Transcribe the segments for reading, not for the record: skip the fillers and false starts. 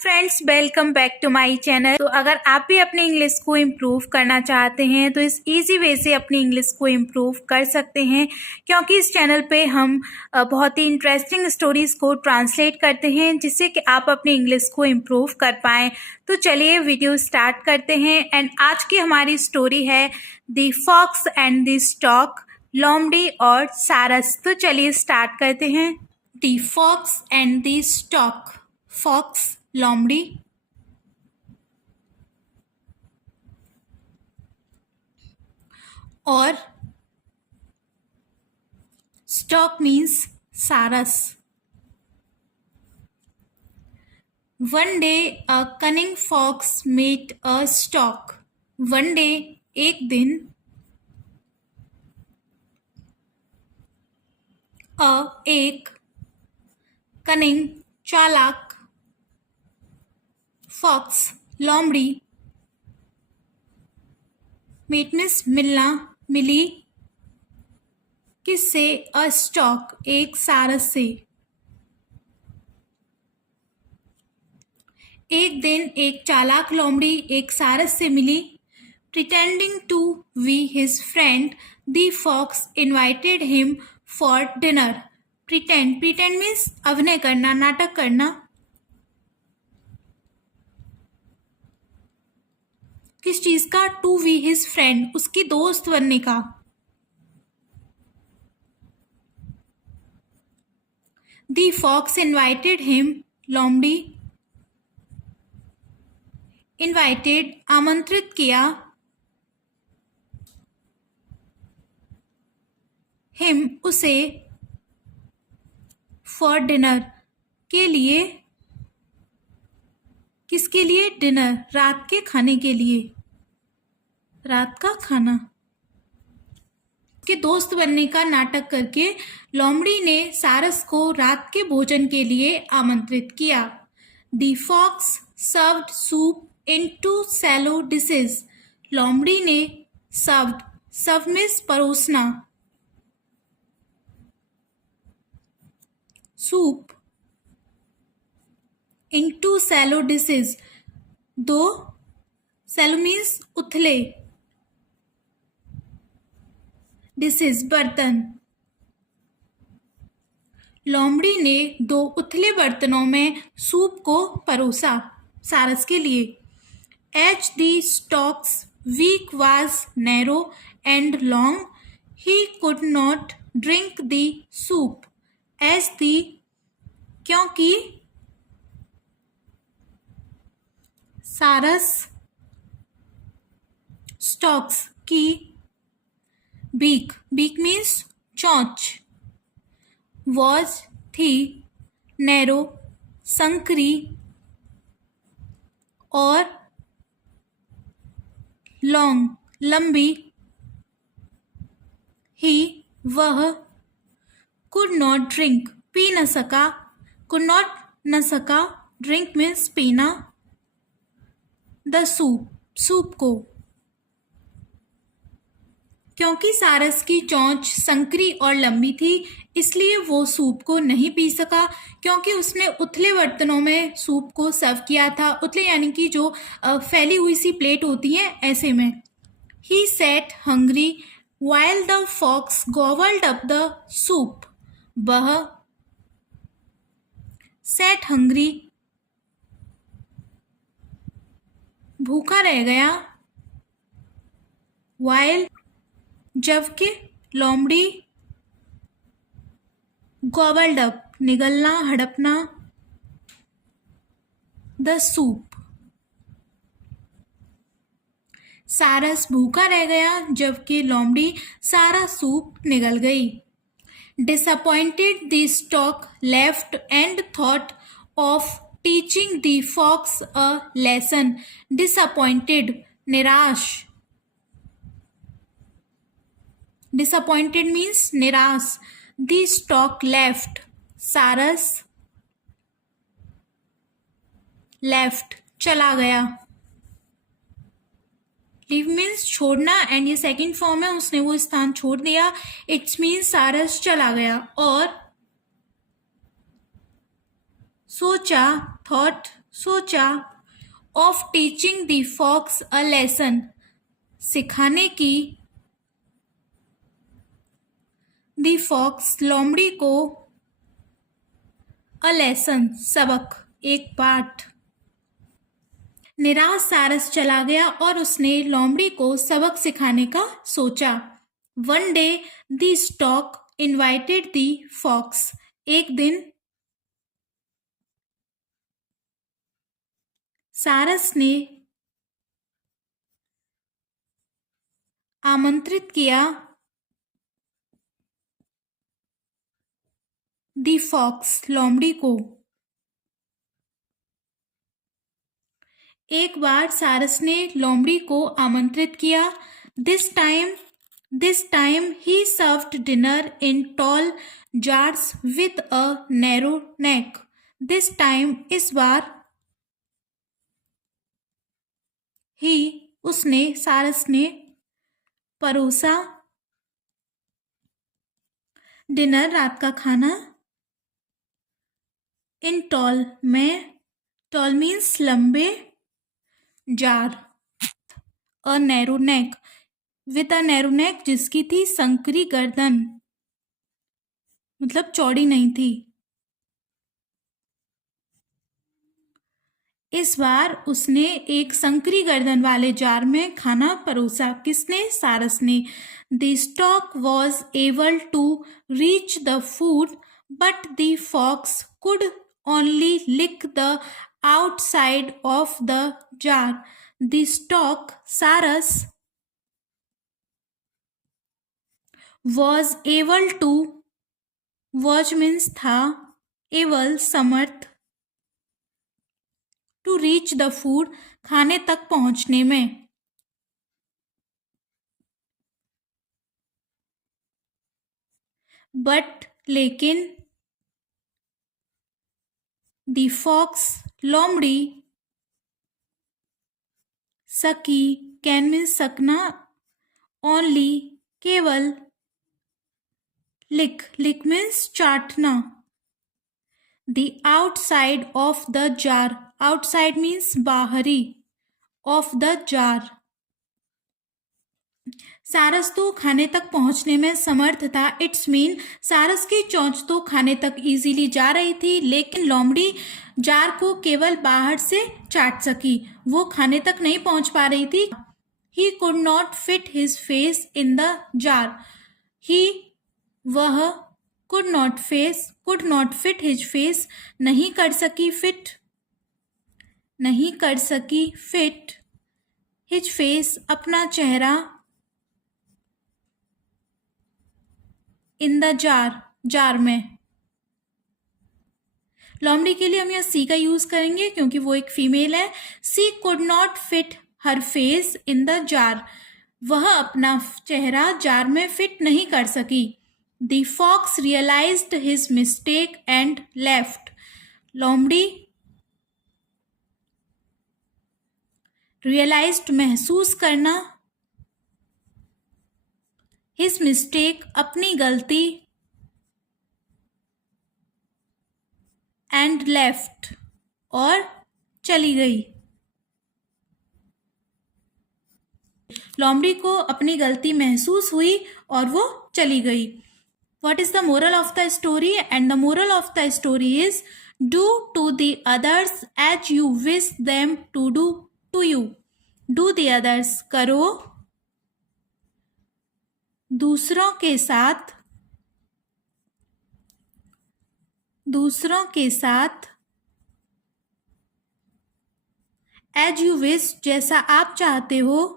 Friends, welcome back to my channel. तो अगर आप भी अपनी इंग्लिश को इम्प्रूव करना चाहते हैं तो इस इजी वे से अपनी इंग्लिश को इम्प्रूव कर सकते हैं, क्योंकि इस चैनल पे हम बहुत ही इंटरेस्टिंग स्टोरीज को ट्रांसलेट करते हैं जिससे कि आप अपनी इंग्लिश को इम्प्रूव कर पाएँ। तो चलिए वीडियो स्टार्ट करते हैं। एंड आज की हमारी स्टोरी है the fox and the stork, लोमड़ी और सारस। तो चलिए स्टार्ट करते हैं। The fox and the stork. Fox, लोमड़ी। और स्टॉक मीन्स सारस। One day a cunning fox met a stork. One day, एक दिन, एक, कनिंग, चालाक, फॉक्स, लोमड़ी। मेट मीन्स मिलना, मिली, किससे? अ स्टॉक, एक सारस से। एक दिन एक चालाक लोमड़ी एक सारस से मिली। Pretending to be his friend, the fox invited him for dinner. Pretend means अभिनय करना, नाटक करना। किस चीज का? टू बी हिज फ्रेंड, उसकी दोस्त बनने का। द फॉक्स इन्वाइटेड हिम, लोमड़ी इन्वाइटेड, आमंत्रित किया, हिम, उसे, फॉर डिनर, के लिए। किसके लिए? डिनर, रात के खाने के लिए, रात का खाना। के दोस्त बनने का नाटक करके लोमड़ी ने सारस को रात के भोजन के लिए आमंत्रित किया। The fox served soup in 2 shallow dishes. लोमड़ी ने सर्व मीन्स परोसना, सूप, इन 2 शैलो डिशेज, दो, शैलो मीन्स उथले, डिशेज, बर्तन। लोमड़ी ने 2 उथले बर्तनों में सूप को परोसा सारस के लिए। As the stork's beak was narrow and long, he could not drink the soup. As the, क्योंकि सारस, स्टॉक्स की, बीक मीन्स चोंच, was थी, नैरो, संकरी, और लॉन्ग, लंबी, ही, वह, कुड नॉट ड्रिंक, पी न सका, कुड नॉट, न सका, ड्रिंक मीन्स पीना, द सूप को। क्योंकि सारस की चोंच संकरी और लंबी थी इसलिए वो सूप को नहीं पी सका, क्योंकि उसने उथले बर्तनों में सूप को सर्व किया था। उथले यानी कि जो फैली हुई सी प्लेट होती है, ऐसे में। He sat hungry while the fox gobbled up the soup. वह sat hungry, भूखा रह गया, while, जबकि, लोमड़ी, gobbled up, निगलना, हड़पना, the soup, सारस भूखा रह गया जबकि लोमड़ी सारा सूप निगल गई। Disappointed, the stork left and thought of teaching the fox a lesson. Disappointed, निराश, disappointed means निराश। The stork left, सारस, left, चला गया। लीव मीन्स छोड़ना, एंड ये सेकंड फॉर्म है, उसने वो स्थान छोड़ दिया। इट्स मीन्स सारस चला गया। और सोचा, थॉट, सोचा, of teaching the fox a lesson, सिखाने की, द फॉक्स लोमड़ी को, अ लेसन सबक, एक पाठ। निराश सारस चला गया और उसने लोमड़ी को सबक सिखाने का सोचा। One day the stork invited the fox, एक दिन सारस ने आमंत्रित किया द फॉक्स लोमड़ी को। एक बार सारस ने लोमड़ी को आमंत्रित किया। This time he served dinner in tall jars with a narrow neck. This time, इस बार, ही, उसने, सारस ने, परोसा, डिनर, रात का खाना, इन टॉल, में, टॉल मीन्स लंबे, jar, a narrow neck, with a narrow neck, जिसकी थी संकरी गर्दन, मतलब चौड़ी नहीं थी। इस बार उसने एक संकरी गर्दन वाले जार में खाना परोसा। किसने? सारस ने। The stork was able to reach the food but the fox could only lick the outside of the jar. The stork, सारस, was able to, was means था, एबल समर्थ, टू रीच द फूड, खाने तक पहुंचने में। But, लेकिन, the fox, लोमड़ी, सकी, कैन मीन्स सकना, ओनली, केवल, लिक, लिक मीन्स चाटना, the outside of the jar, outside means बाहरी, ऑफ द जार। सारस तो खाने तक पहुंचने में समर्थ था। इट्स मीन सारस की चोंच तो खाने तक इजीली जा रही थी, लेकिन लोमड़ी जार को केवल बाहर से चाट सकी, वो खाने तक नहीं पहुंच पा रही थी। He could not fit his face in the jar, he, वह, could not fit his face, नहीं कर सकी, फिट, नहीं कर सकी, फिट, हिज फेस, अपना चेहरा, इन द जार, जार में। लोमड़ी के लिए हम यह सी का यूज करेंगे क्योंकि वो एक फीमेल है। She could not fit her face in the jar, वह अपना चेहरा जार में फिट नहीं कर सकी। The fox realised his mistake and left, लोमड़ी, रियलाइज्ड, महसूस करना, हिज मिस्टेक, अपनी गलती, एंड लेफ्ट, और चली गई। लोमड़ी को अपनी गलती महसूस हुई और वो चली गई। What is the moral of the story? And the moral of the story is, do to the others as you wish them to do to you. Do the others, करो दूसरों के साथ, दूसरों के साथ, as you wish, जैसा आप चाहते हो,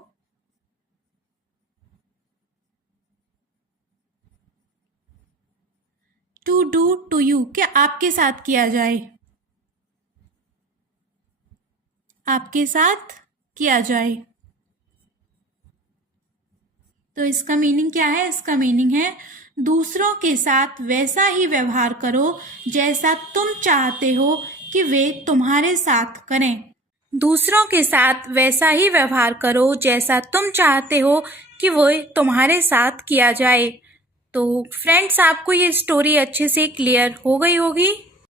टू डू टू यू, क्या आपके साथ किया जाए, आपके साथ किया जाए। तो इसका मीनिंग क्या है? इसका मीनिंग है दूसरों के साथ वैसा ही व्यवहार करो जैसा तुम चाहते हो कि वे तुम्हारे साथ करें। दूसरों के साथ वैसा ही व्यवहार करो जैसा तुम चाहते हो कि वो तुम्हारे साथ किया जाए। तो फ्रेंड्स, आपको ये स्टोरी अच्छे से क्लियर हो गई होगी।